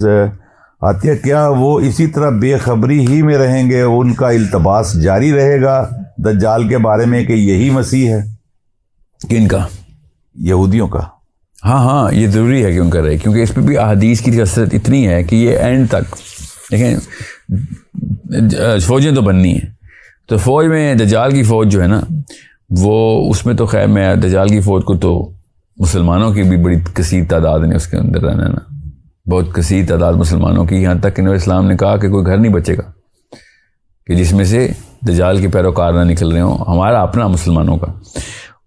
آتی ہے، کیا وہ اسی طرح بے خبری ہی میں رہیں گے؟ ان کا التباس جاری رہے گا دجال کے بارے میں کہ یہی مسیح ہے؟ کن کا؟ یہودیوں کا۔ ہاں یہ ضروری ہے کہ ان کا رہے، کیونکہ اس پہ بھی احادیث کی کثرت اتنی ہے کہ یہ اینڈ تک دیکھیں فوجیں تو بننی ہیں، تو فوج میں دجال کی فوج جو ہے نا وہ اس میں تو خیر میں دجال کی فوج کو تو مسلمانوں کی بھی بڑی کثیر تعداد نے اس کے اندر رہنا نا، بہت کثیر تعداد مسلمانوں کی، یہاں تک کہ نبی اسلام نے کہا کہ کوئی گھر نہیں بچے گا کہ جس میں سے دجال کے پیروکار نہ نکل رہے ہوں، ہمارا اپنا مسلمانوں کا،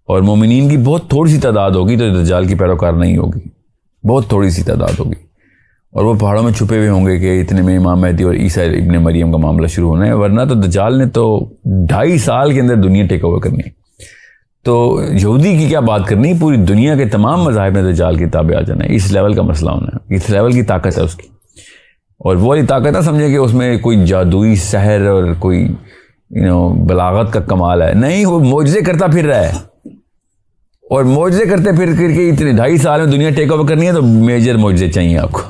اور مومنین کی بہت تھوڑی سی تعداد ہوگی تو دجال کی پیروکار نہیں ہوگی، بہت تھوڑی سی تعداد ہوگی، اور وہ پہاڑوں میں چھپے ہوئے ہوں گے کہ اتنے میں امام مہدی اور عیسیٰ ابن مریم کا معاملہ شروع ہونا ہے، ورنہ تو دجال نے تو 2.5 سال کے اندر دنیا ٹیک اوور کرنی ہے، تو یہودی کی کیا بات کرنی، پوری دنیا کے تمام مذاہب میں دجال کی تابع آ جانا ہے، اس لیول کا مسئلہ ہونا ہے، اس لیول کی طاقت ہے اس کی، اور وہ والی طاقت نہ سمجھے کہ اس میں کوئی جادوئی سحر اور کوئی بلاغت کا کمال ہے، نہیں، وہ معجزے کرتا پھر رہا ہے، اور معجزے کرتے پھر کے اتنے 2.5 سال میں دنیا ٹیک اوور کرنی ہے، تو میجر معجزے چاہیے آپ کو۔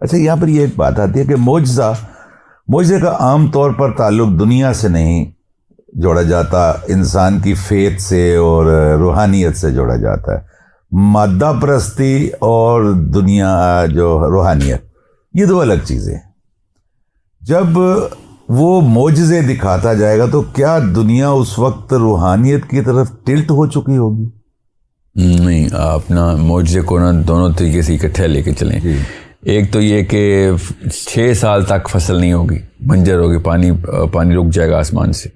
اچھا، یہاں پر یہ ایک بات آتی ہے کہ معجزے کا عام طور پر تعلق دنیا سے نہیں جوڑا جاتا، انسان کی فیت سے اور روحانیت سے جوڑا جاتا ہے۔ مادہ پرستی اور دنیا جو روحانیت، یہ دو الگ چیزیں۔ جب وہ معجزے دکھاتا جائے گا تو کیا دنیا اس وقت روحانیت کی طرف ٹلٹ ہو چکی ہوگی؟ نہیں، آپ نا معجزے کو نا دونوں طریقے سے اکٹھے لے کے چلیں۔ ایک تو یہ کہ 6 سال تک فصل نہیں ہوگی، بنجر ہوگی، پانی رک جائے گا آسمان سے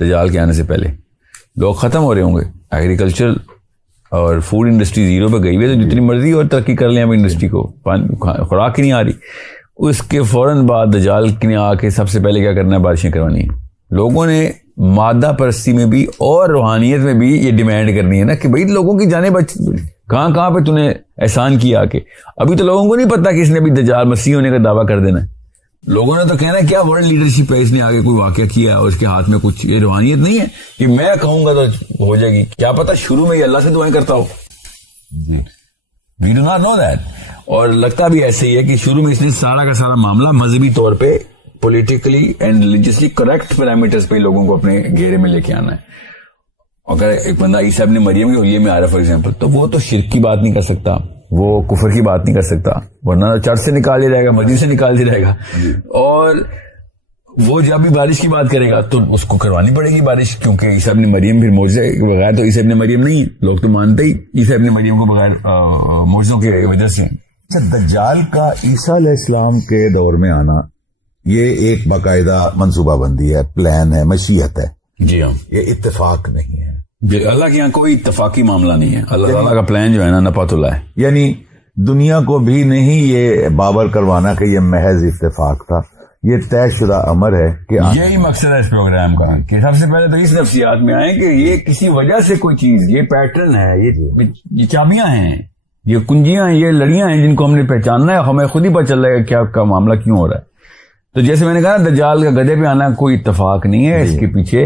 دجال کے آنے سے پہلے، لوگ ختم ہو رہے ہوں گے، ایگریکلچر اور فوڈ انڈسٹری زیرو پہ گئی ہوئی ہے، تو جتنی مرضی اور ترقی کر لیں اب انڈسٹری کو، خوراک ہی نہیں آ رہی، اس کے فوراً بعد دجال نے آ کے سب سے پہلے کیا کرنا ہے؟ بارشیں کروانی ہیں۔ لوگوں نے مادہ پرستی میں بھی اور روحانیت میں بھی یہ ڈیمانڈ کرنی ہے نا کہ بھئی لوگوں کی جانیں کہاں پہ تُونے احسان کیا کہ ابھی تو لوگوں کو نہیں پتا کہ اس نے بھی دجال مسیح ہونے کا دعویٰ کر دینا ہے، لوگوں نے تو کہنا ہے کیا ورلڈ لیڈرشپ ہے، اس نے آگے کوئی واقعہ کیا اور اس کے ہاتھ میں کچھ، یہ روحانیت نہیں ہے کہ میں کہوں گا تو ہو جائے گی، کیا پتا شروع میں یہ اللہ سے دعائیں کرتا ہو، we do not know that, اور لگتا بھی ایسے ہی ہے کہ شروع میں اس نے سارا کا سارا معاملہ مذہبی طور پہ politically and religiously correct parameters پہ لوگوں کو اپنے گھیرے میں لے کے آنا ہے۔ اگر ایک بندہ عیسیٰ ابن مریم کے حلیے میں آ رہا ہے فار ایگزامپل، تو وہ تو شرک کی بات نہیں کر سکتا، وہ کفر کی بات نہیں کر سکتا، ورنہ چرچ سے نکال دیا جائے گا، مسجد سے نکال دیا جائے گا، اور وہ جب بھی بارش کی بات کرے گا تو اس کو کروانی پڑے گی بارش، کیونکہ عیسیٰ ابن مریم پھر معجزے کے بغیر تو عیسیٰ ابن مریم نہیں ہے، لوگ تو مانتے ہی عیسیٰ ابن مریم کو بغیر معجزوں کی وجہ سے۔ دجال کا عیسیٰ علیہ السلام کے دور میں آنا یہ ایک باقاعدہ منصوبہ بندی ہے، پلان ہے، مشیت ہے، جی ہاں، یہ اتفاق نہیں ہے، اللہ کے یہاں کوئی اتفاقی معاملہ نہیں ہے، اللہ تعالیٰ کا پلان جو ہے نا نپات اللہ ہے، یعنی دنیا کو بھی نہیں یہ بابر کروانا کہ یہ محض اتفاق تھا، یہ طے شدہ امر ہے کہ یہی مقصد ہے اس پروگرام کا کہ سب سے پہلے تو اس نفسیات میں آئیں کہ یہ کسی وجہ سے کوئی چیز، یہ پیٹرن ہے، یہ چابیاں ہیں، یہ کنجیاں ہیں، یہ لڑیاں ہیں جن کو ہم نے پہچاننا ہے، ہمیں خود ہی پتہ چل رہا ہے کیا کا معاملہ کیوں ہو رہا ہے۔ تو جیسے میں نے کہا دجال کا گدھے پہ آنا کوئی اتفاق نہیں ہے، اس کے پیچھے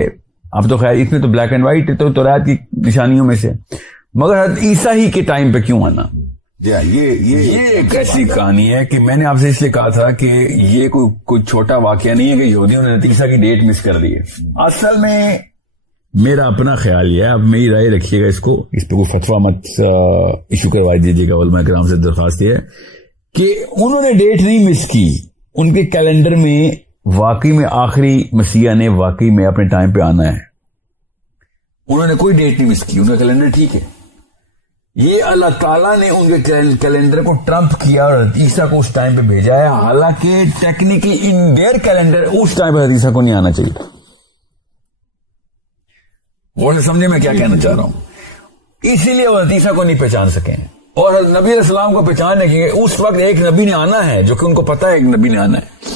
اب تو خیر اس میں تو بلیک اینڈ وائٹ تو توریت کی نشانیوں میں سے، مگر حضرت عیسیٰ ہی کے ٹائم پہ کیوں آنا؟ یہ ایک ایسی کہانی ہے کہ میں نے آپ سے اس لیے کہا تھا کہ یہ کوئی چھوٹا واقعہ نہیں ہے کہ یہودیوں نے عیسیٰ کی ڈیٹ مس کر دی ہے۔ اصل میں میرا اپنا خیال یہ ہے، اب میری رائے رکھیے گا، اس پہ کوئی فتویٰ مت ایشو کروا دیجیے گا، علماء کرام سے درخواست یہ ہے کہ انہوں نے ڈیٹ نہیں مس کی، ان کے کیلنڈر میں واقعی میں آخری مسیح نے واقعی میں اپنے ٹائم پہ آنا ہے، انہوں نے کوئی ڈیٹ نہیں مس کی، ان کا کیلنڈر ٹھیک ہے، یہ اللہ تعالیٰ نے ان کے کیلنڈر کو ٹرمپ کیا اور عیسیٰ کو اس ٹائم پہ بھیجا ہے، حالانکہ ٹیکنیکلی ان دیئر کیلنڈر اس ٹائم پہ عیسیٰ کو نہیں آنا چاہیے تھا۔ وہ سمجھے میں کیا کہنا چاہ رہا ہوں، اسی لیے وہ عیسیٰ کو نہیں پہچان سکے، اور نبی علیہ السلام کو پہچاننے کی اس وقت ایک نبی نے آنا ہے جو کہ ان کو پتا ہے ایک نبی نے آنا ہے،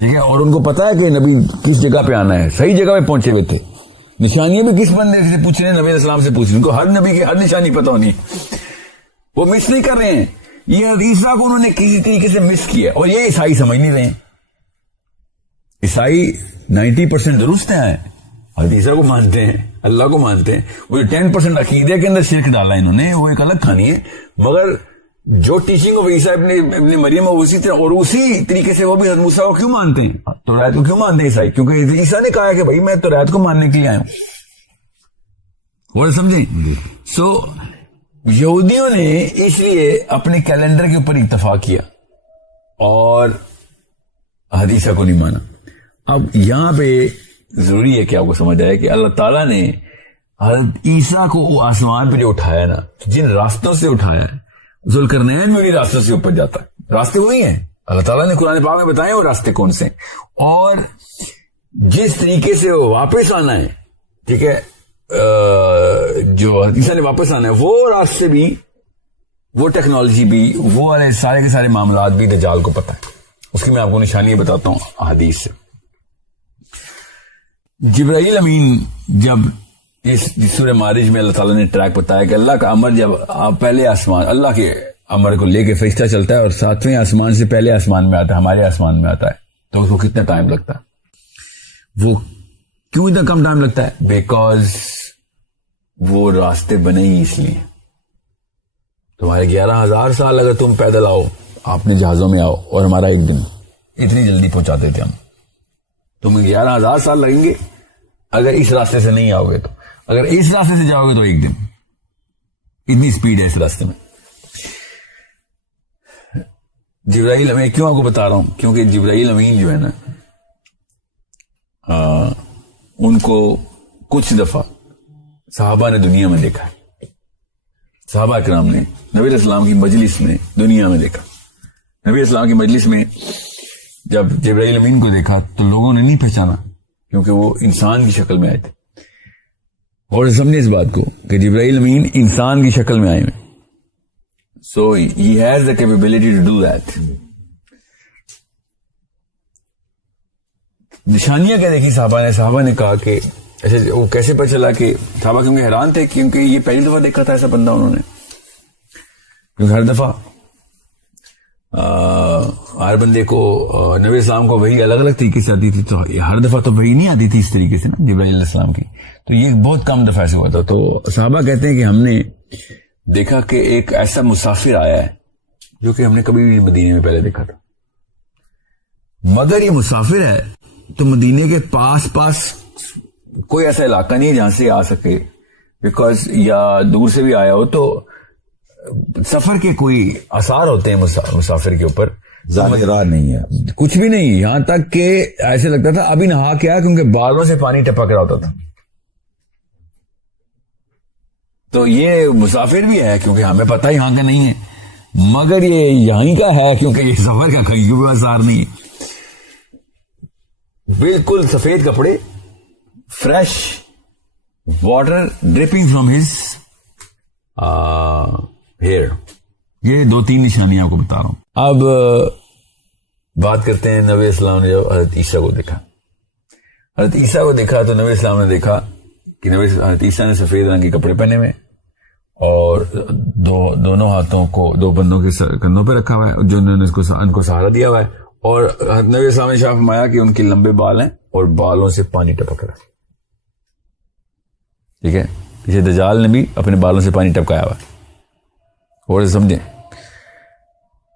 ٹھیک ہے، اور ان کو پتا ہے کہ نبی کس جگہ پہ آنا ہے، صحیح جگہ پہ پہنچے ہوئے تھے، نشانیاں بھی کس بندے سے پوچھ رہے ہیں؟ نبی علیہ السلام سے پوچھ رہے ہیں، ان کو ہر نبی کی ہر نشانی پتا ہونی ہے، وہ مس نہیں کر رہے ہیں، یہ عیسیٰ کو انہوں نے کسی طریقے سے مس کیا، اور یہ عیسائی سمجھ نہیں رہے ہیں، عیسائی 90% درست ہیں، عیسیٰ کو مانتے ہیں، اللہ کو مانتے ہیں، وہ 10% عقیدے کے اندر شرک ڈالا انہوں نے، وہ ایک الگ کہانی ہے، مگر جو ٹیچنگ آف عیسیٰ ابن مریم ہے اسی طرح، اور اسی طریقے سے وہ بھی حضرت موسیٰ کو کیوں مانتے ہیں، توریت کو کیوں مانتے ہیں عیسائی؟ کیونکہ عیسیٰ نے کہا کہ بھائی میں توریت کو ماننے کے لیے آیا ہوں. اور سمجھیں. سو یہودیوں نے اس لیے اپنے کیلنڈر کے اوپر اتفاق کیا اور حدیثہ کو نہیں مانا. اب یہاں پہ ضروری ہے کہ آپ کو سمجھ آئے کہ اللہ تعالیٰ نے حضرت عیسیٰ کو آسمان پہ جو اٹھایا نا، جن راستوں سے اٹھایا ہے، ذوالقرنین میں بھی راستوں سے اوپر جاتا ہے. راستے وہی ہیں، اللہ تعالیٰ نے قرآن پاک میں بتائے وہ راستے کون سے، اور جس طریقے سے وہ واپس آنا ہے، ٹھیک ہے، جو عیسیٰ نے واپس آنا ہے، وہ راستے بھی، وہ ٹیکنالوجی بھی، وہ والے سارے کے سارے معاملات بھی دجال کو پتہ ہے. اس کی میں آپ کو نشانیاں بتاتا ہوں احادیث سے. جبرائیل امین جب اس سورہ معارج میں اللہ تعالیٰ نے ٹریک بتایا کہ اللہ کا امر جب آپ پہلے آسمان، اللہ کے امر کو لے کے فرشتہ چلتا ہے اور 7ویں آسمان سے پہلے آسمان میں آتا ہے، ہمارے آسمان میں آتا ہے، تو اس کو کتنا ٹائم لگتا ہے؟ وہ کیوں اتنا کم ٹائم لگتا ہے؟ بیکاز وہ راستے بنے ہی اس لیے. تمہارے 11,000 سال اگر تم پیدل آؤ، آپ نے جہازوں میں آؤ، اور ہمارا ایک دن، اتنی جلدی پہنچاتے تھے ہم. تمہیں 11,000 سال لگیں گے اگر اس راستے سے نہیں آؤ گے، تو اگر اس راستے سے جاؤ گے تو ایک دن. اتنی سپیڈ ہے اس راستے میں. جبرائیل امین کیوں آپ کو بتا رہا ہوں؟ کیونکہ جبرائیل امین جو ہے نا، ان کو کچھ دفعہ صحابہ نے دنیا میں دیکھا ہے. صحابہ کرام نے نبی علیہ السلام کی مجلس میں دنیا میں دیکھا. نبی علیہ السلام کی مجلس میں جب جبرائیل امین کو دیکھا تو لوگوں نے نہیں پہچانا، کیونکہ وہ انسان کی شکل میں آئے تھے. اور سمجھے اس بات کو کہ جبرائیل امین انسان کی شکل میں آئے ہوئے. So he has the capability to do that. نشانیاں کیا دیکھی صحابہ نے کہا کہ ایسے وہ کیسے پتہ چلا کہ صحابہ کیونکہ حیران تھے، کیونکہ یہ پہلی دفعہ دیکھا تھا ایسا بندہ انہوں نے. کیونکہ ہر دفعہ ہر بندے کو نبی اسلام کو وہی الگ الگ طریقے سے آتی تھی، تو ہر دفعہ تو وہی نہیں آتی تھی اس طریقے سے نا جبرائیل علیہ السلام کی. تو یہ بہت کم دفعہ ایسے ہوا تھا. تو صحابہ کہتے ہیں کہ ہم نے دیکھا کہ ایک ایسا مسافر آیا ہے جو کہ ہم نے کبھی بھی مدینے میں پہلے دیکھا تھا. مگر یہ مسافر ہے تو مدینے کے پاس کوئی ایسا علاقہ نہیں ہے جہاں سے آ سکے، بیکاز یا دور سے بھی آیا ہو تو سفر کے کوئی آثار ہوتے ہیں مسافر کے اوپر، راہ نہیں ہے، کچھ بھی نہیں. یہاں تک کہ ایسے لگتا تھا ابھی نہا کے آیا، کیونکہ بالوں سے پانی ٹپک رہا ہوتا تھا. تو یہ مسافر بھی ہے کیونکہ ہمیں پتہ یہاں کا نہیں ہے، مگر یہ یہیں کا ہے کیونکہ یہ سفر کا کہیں بھی آثار نہیں ہے. بالکل سفید کپڑے، fresh water dripping from his hair. یہ 2-3 نشانیاں آپ کو بتا رہا ہوں. اب بات کرتے ہیں نبی اسلام نے جب حضرت عیسیٰ کو دیکھا. حضرت عیسیٰ کو دیکھا تو نبی اسلام نے دیکھا کہ حضرت عیسیٰ نے سفید رنگ کے کپڑے پہنے ہوئے اور دونوں ہاتھوں کو 2 بندوں کے کندھوں پہ رکھا ہوا ہے، جو انہوں نے ان کو سہارا دیا ہوا ہے. اور نبی اسلام نے شاہ فرمایا کہ ان کے لمبے بال ہیں اور بالوں سے پانی ٹپک رہا ہے. ٹھیک ہے، پیچھے دجال نے بھی اپنے بالوں سے پانی ٹپکایا ہوا ہے. اور سمجھیں